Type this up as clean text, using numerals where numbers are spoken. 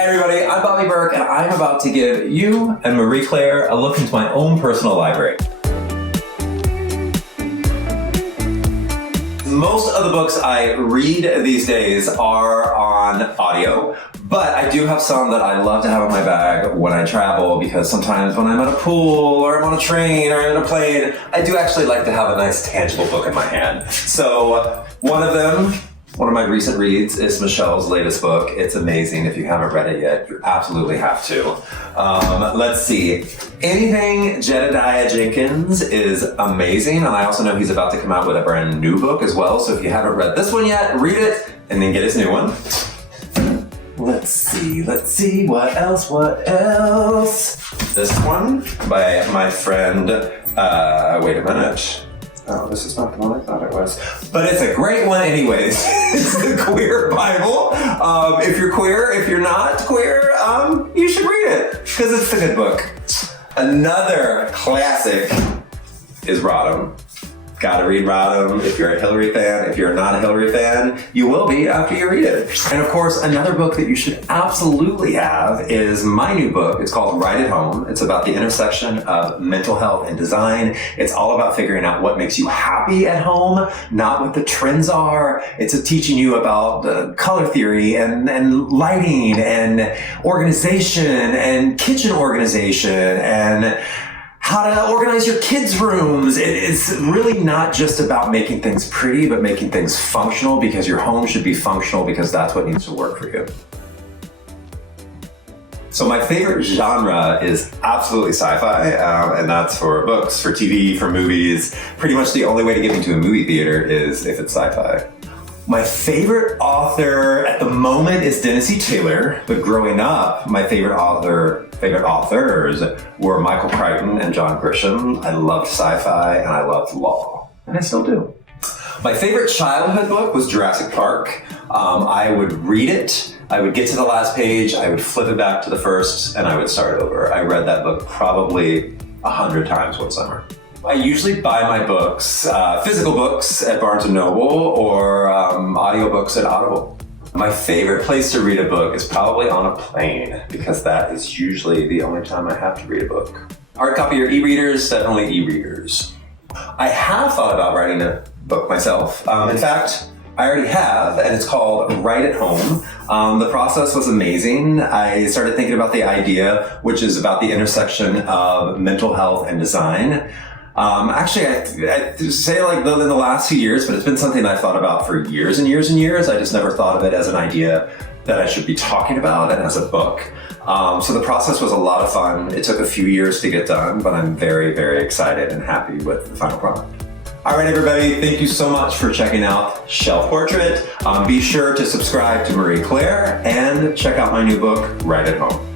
Hey everybody, I'm Bobby Berk, and I'm about to give you and Marie Claire a look into my own personal library. Most of the books I read these days are on audio, but I do have some that I love to have in my bag when I travel, because sometimes when I'm at a pool or I'm on a train or I'm in a plane, I do actually like to have a nice tangible book in my hand. So one of my recent reads is Michelle's latest book. It's amazing. If you haven't read it yet, you absolutely have to. Let's see. Anything Jedediah Jenkins is amazing, and I also know he's about to come out with a brand new book as well, so if you haven't read this one yet, read it and then get his new one. Let's see, what else? This one by my friend, wait a minute. Oh, this is not the one I thought it was. But it's a great one anyways. It's the Queer Bible. If you're queer, if you're not queer, you should read it, because it's a good book. Another classic is Rodham. Gotta read Rodham if you're a Hillary fan. If you're not a Hillary fan, you will be after you read it. And of course, another book that you should absolutely have is my new book. It's called Right at Home. It's about the intersection of mental health and design. It's all about figuring out what makes you happy at home, not what the trends are. It's teaching you about color theory and lighting and organization and kitchen organization and how to organize your kids' rooms. It's really not just about making things pretty, but making things functional, because your home should be functional, because that's what needs to work for you. So my favorite genre is absolutely sci-fi, and that's for books, for TV, for movies. Pretty much the only way to get into a movie theater is if it's sci-fi. My favorite author at the moment is Dennis E. Taylor, but growing up, my favorite authors were Michael Crichton and John Grisham. I loved sci-fi and I loved law, and I still do. My favorite childhood book was Jurassic Park. I would read it, I would get to the last page, I would flip it back to the first, and I would start over. I read that book probably 100 times one summer. I usually buy my books, physical books at Barnes & Noble or audiobooks at Audible. My favorite place to read a book is probably on a plane, because that is usually the only time I have to read a book. Hard copy or e-readers, definitely e-readers. I have thought about writing a book myself. In fact, I already have, and it's called Right at Home. The process was amazing. I started thinking about the idea, which is about the intersection of mental health and design. Actually, I say like in the last few years, but it's been something I've thought about for years and years and years. I just never thought of it as an idea that I should be talking about and as a book. So the process was a lot of fun. It took a few years to get done, but I'm very, very excited and happy with the final product. All right, everybody, thank you so much for checking out Shelf Portrait. Be sure to subscribe to Marie Claire and check out my new book, Right at Home.